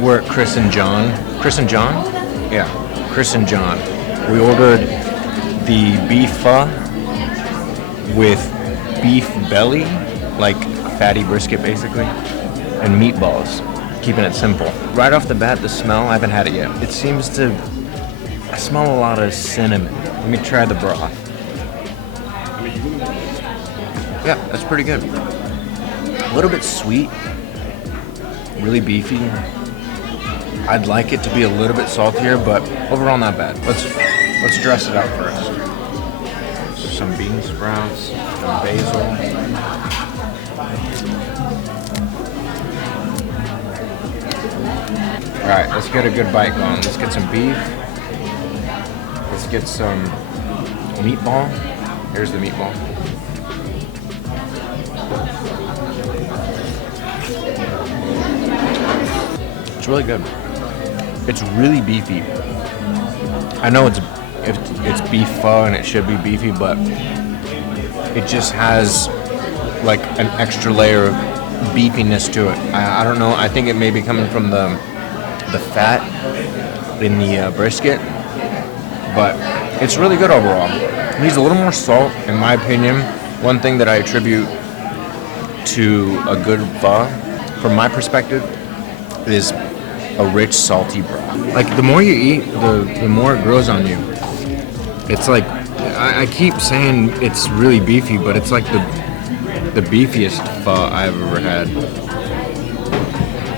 We're at Chris and John. Chris and John? Yeah, Chris and John. We ordered the beef pho with beef belly, like fatty brisket basically, and meatballs. Keeping it simple. Right off the bat, the smell, I haven't had it yet. It seems to, I smell a lot of cinnamon. Let me try the broth. Yeah, that's pretty good. A little bit sweet, really beefy. I'd like it to be a little bit saltier, but overall not bad. Let's dress it out first. Some bean sprouts, some basil. All right, let's get a good bite going. Let's get some beef. Let's get some meatball. Here's the meatball. It's really good. It's really beefy. I know it's beef pho and it should be beefy, but it just has like an extra layer of beefiness to it. I don't know. I think it may be coming from the fat in the brisket, but it's really good overall. It needs a little more salt, in my opinion. One thing that I attribute to a good pho, from my perspective, is a rich, salty broth. Like, the more you eat, the more it grows on you. It's like, I keep saying it's really beefy, but it's like the beefiest pho I've ever had.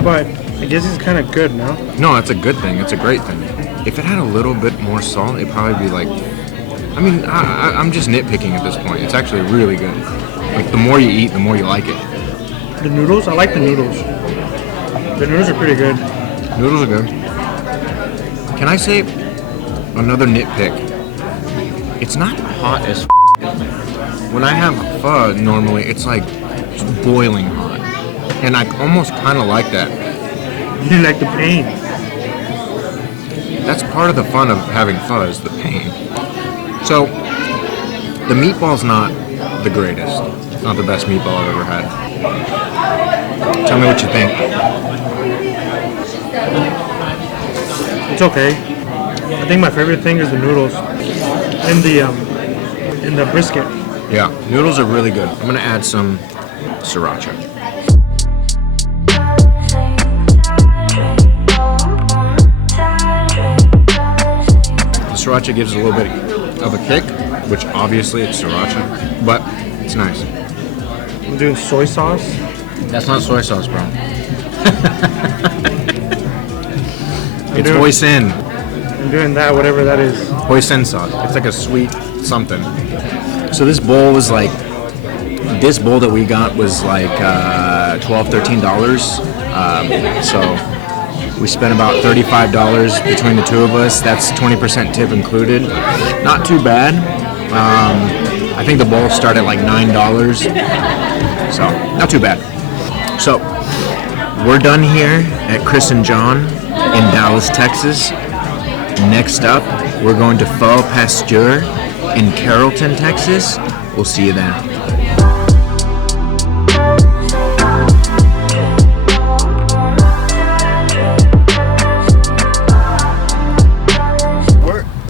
But I guess it's kind of good, no? No, it's a good thing. It's a great thing. If it had a little bit more salt, it'd probably be like, I mean, I'm just nitpicking at this point. It's actually really good. Like, the more you eat, the more you like it. The noodles? I like the noodles. The noodles are pretty good. Noodles are good. Can I say another nitpick? It's not hot as when I have pho, normally it's like boiling hot. And I almost kind of like that. You like the pain. That's part of the fun of having pho, is the pain. So, the meatball's not the greatest. It's not the best meatball I've ever had. Tell me what you think. It's okay. I think my favorite thing is the noodles and the brisket. Yeah, noodles are really good. I'm gonna add some sriracha. The sriracha gives a little bit of a kick, which obviously it's sriracha, but it's nice. I'm doing soy sauce. That's not soy sauce, bro. It's hoisin. I'm doing that, whatever that is. Hoisin sauce. It's like a sweet something. So this bowl was like, this bowl that we got was like $12, $13. So we spent about $35 between the two of us. That's 20% tip included. Not too bad. I think the bowl started at like $9. So not too bad. So we're done here at Chris and John in Dallas, Texas. Next up, we're going to Pho Pasteur in Carrollton, Texas. We'll see you then.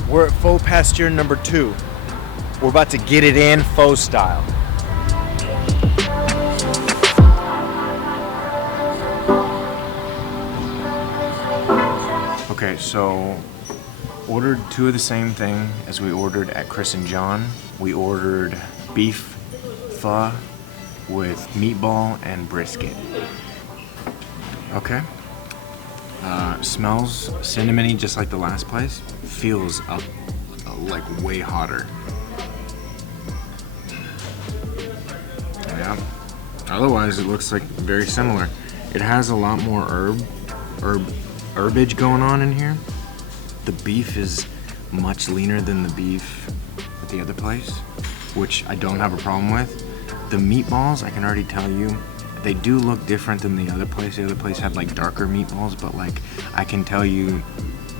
We're at Pho Pasteur number 2. We're about to get it in pho style. Okay, so ordered two of the same thing as we ordered at Chris and John. We ordered beef pho with meatball and brisket. Okay. Smells cinnamony just like the last place. Feels like way hotter. Yeah. Otherwise, it looks like very similar. It has a lot more herbage going on in here. The beef is much leaner than the beef at the other place, which I don't have a problem with. The meatballs, I can already tell you, they do look different than the other place. The other place had like darker meatballs, but like I can tell you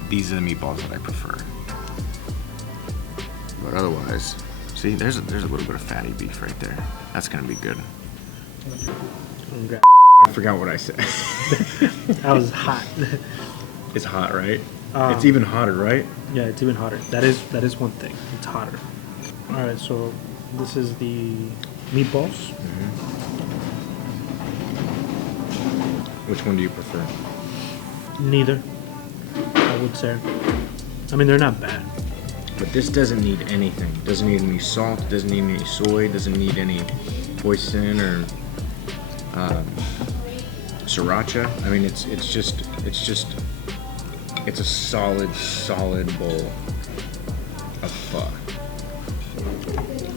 these are the meatballs that I prefer. But otherwise, see, there's a little bit of fatty beef right there. That's gonna be good. I forgot what I said. That was hot. It's hot, right? It's even hotter, right? Yeah, it's even hotter. That is one thing. It's hotter. All right, so this is the meatballs. Which one do you prefer? Neither, I would say. I mean, they're not bad. But this doesn't need anything. Doesn't need any salt. Doesn't need any soy. Doesn't need any hoisin or sriracha. I mean, it's a solid bowl of pho.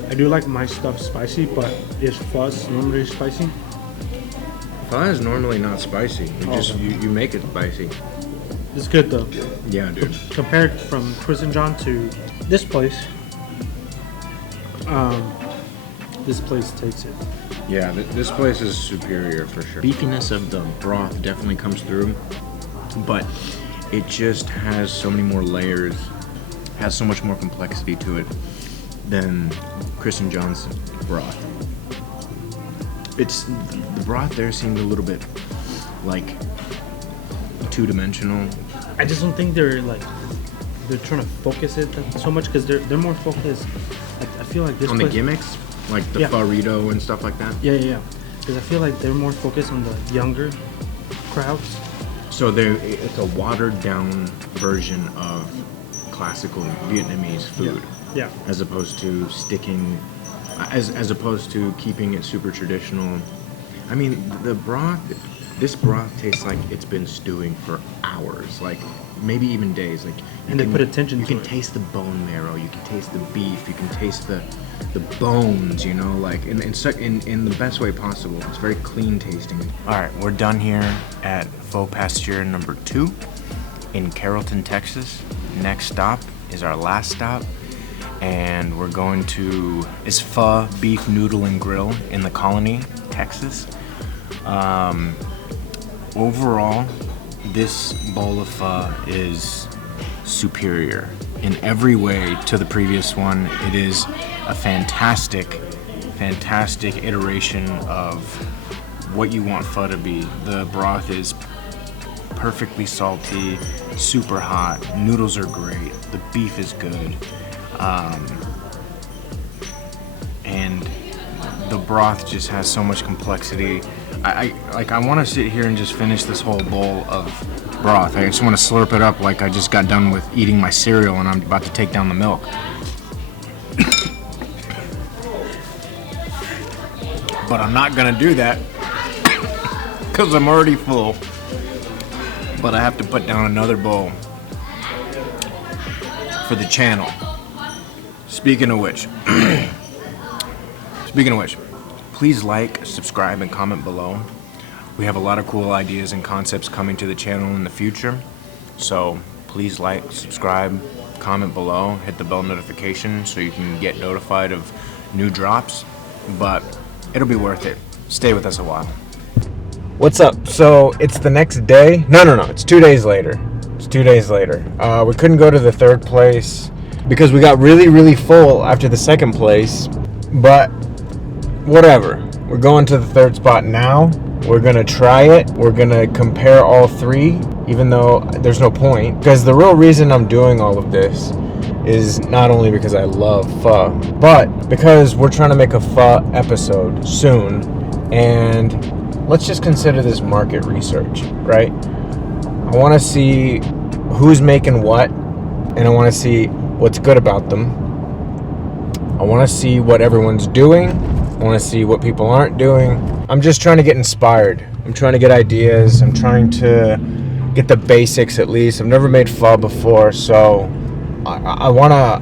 I do like my stuff spicy, but is pho normally spicy? Pho is normally not spicy. You make it spicy. It's good though. Yeah, dude. Compared from Chris and John to this place, this place takes it. Yeah, this place is superior for sure. Beefiness of the broth definitely comes through, but it just has so many more layers, has so much more complexity to it than Chris and John's broth. The broth there seemed a little bit like two-dimensional. I just don't think they're trying to focus it so much because they're more focused. Like, I feel like this on place, the gimmicks, like the burrito and stuff like that. Yeah. Because I feel like they're more focused on the younger crowds. So it's a watered-down version of classical Vietnamese food. Yeah. As opposed to as opposed to keeping it super traditional. I mean, this broth tastes like it's been stewing for hours, like maybe even days. Like, they put attention to it. You can taste the bone marrow, you can taste the beef, you can taste the bones, you know, like in the best way possible. It's very clean tasting. All right, we're done here at Pho Pasteur number 2 in Carrollton, Texas. Next stop is our last stop, and we're going to Pho Beef Noodle and Grill in the Colony, Texas. Overall, this bowl of pho is superior in every way to the previous one. It is a fantastic iteration of what you want pho to be. The broth is perfectly salty, super hot. Noodles are great. The beef is good. And the broth just has so much complexity. I want to sit here and just finish this whole bowl of broth. I just want to slurp it up like I just got done with eating my cereal and I'm about to take down the milk. But I'm not gonna do that because I'm already full. But I have to put down another bowl for the channel. Speaking of which, please like, subscribe, and comment below. We have a lot of cool ideas and concepts coming to the channel in the future. So please like, subscribe, comment below, hit the bell notification so you can get notified of new drops. But it'll be worth it. Stay with us a while. What's up? So it's the next day. No, it's 2 days later. We couldn't go to the third place because we got really full after the second place. But whatever. We're going to the third spot now. We're gonna try it. We're gonna compare all three, even though there's no point. Because the real reason I'm doing all of this is not only because I love pho, but because we're trying to make a pho episode soon. And let's just consider this market research, right? I wanna see who's making what, and I wanna see what's good about them. I wanna see what everyone's doing. I want to see what people aren't doing. I'm just trying to get inspired. I'm trying to get ideas. I'm trying to get the basics at least. I've never made pho before, so I want to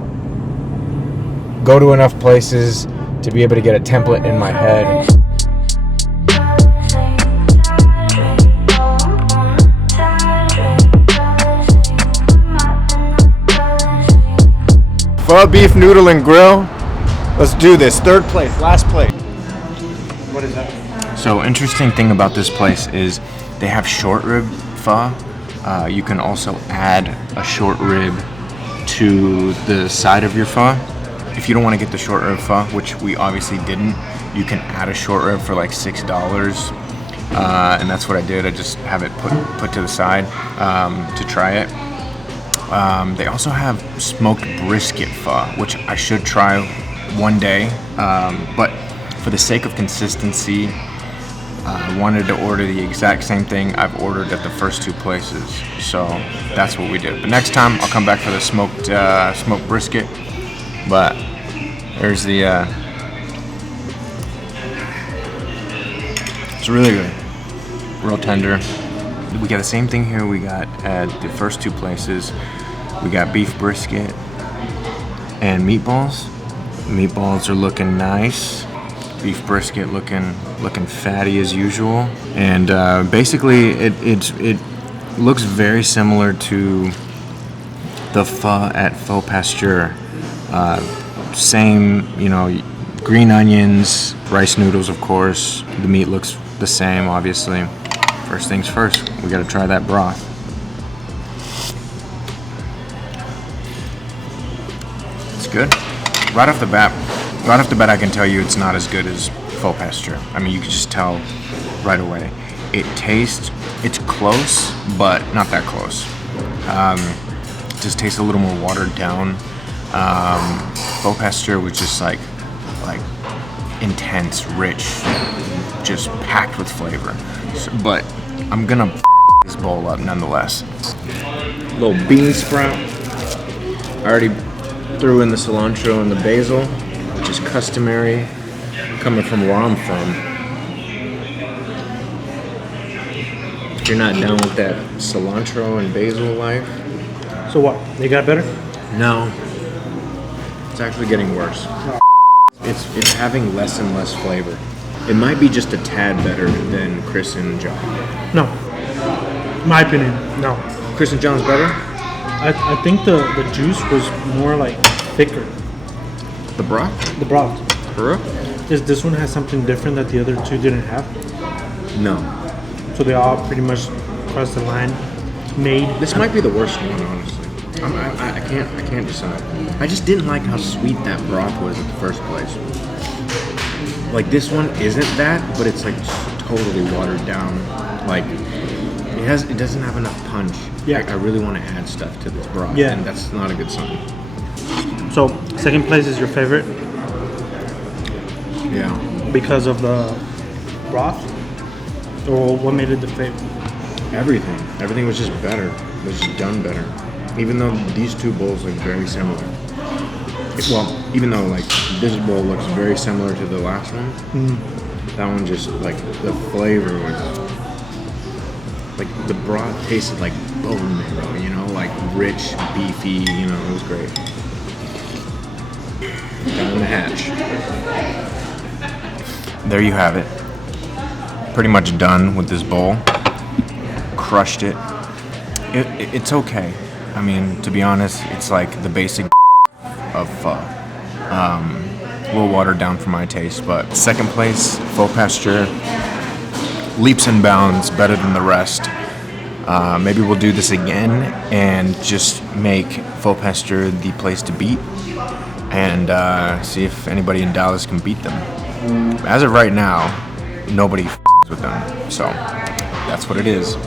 go to enough places to be able to get a template in my head. Pho Beef Noodle and Grill. Let's do this. Third place, last place. What is that? So, interesting thing about this place is they have short rib pho. You can also add a short rib to the side of your pho. If you don't want to get the short rib pho, which we obviously didn't, you can add a short rib for like $6. and that's what I did. I just have it put to the side to try it. They also have smoked brisket pho, which I should try one day, but for the sake of consistency, I wanted to order the exact same thing I've ordered at the first 2 places, so that's what we did. But next time I'll come back for the smoked brisket. But there's the it's really good, real tender. We got the same thing here we got at the first 2 places. We got beef brisket and meatballs. Meatballs are looking nice. Beef brisket looking fatty as usual. And basically it looks very similar to the pho at Pho Pasteur. Same, green onions, rice noodles, of course. The meat looks the same, obviously. First things first, we gotta try that broth. It's good. Right off the bat, I can tell you it's not as good as Pho Pasteur. I mean, you can just tell right away. It's close, but not that close. It just tastes a little more watered down. Pho Pasteur was just like intense, rich, just packed with flavor. But I'm gonna this bowl up nonetheless. Little bean sprout. I already threw in the cilantro and the basil, which is customary coming from where I'm from. If you're not down with that cilantro and basil life. So what? They got better? No. It's actually getting worse. It's having less and less flavor. It might be just a tad better than Chris and John. No. My opinion, no. Chris and John's better? I think the juice was more like thicker. The broth? The broth. For real? This one has something different that the other 2 didn't have. No. So they all pretty much crossed the line. This might be the worst one, honestly. I can't decide. I just didn't like how sweet that broth was at the first place. Like this one isn't that, but it's like totally watered down. Like it doesn't have enough punch. Yeah. I really want to add stuff to this broth. Yeah. And that's not a good sign. So second place is your favorite Yeah. because of the broth, or what made it the favorite? Everything was just better. It was just done better. Even though these 2 bowls look very similar. Well, even though like this bowl looks very similar to the last one, that one just like the flavor was like the broth tasted like bone marrow, like rich, beefy, it was great. Down the hatch. There you have it. Pretty much done with this bowl. Crushed it. It's okay. I mean, to be honest, it's like the basic of pho. A little watered down for my taste, but second place, Pho Pasteur, leaps and bounds better than the rest. Maybe we'll do this again and just make Pho Pasteur the place to beat and see if anybody in Dallas can beat them. As of right now, nobody with them, so that's what it is.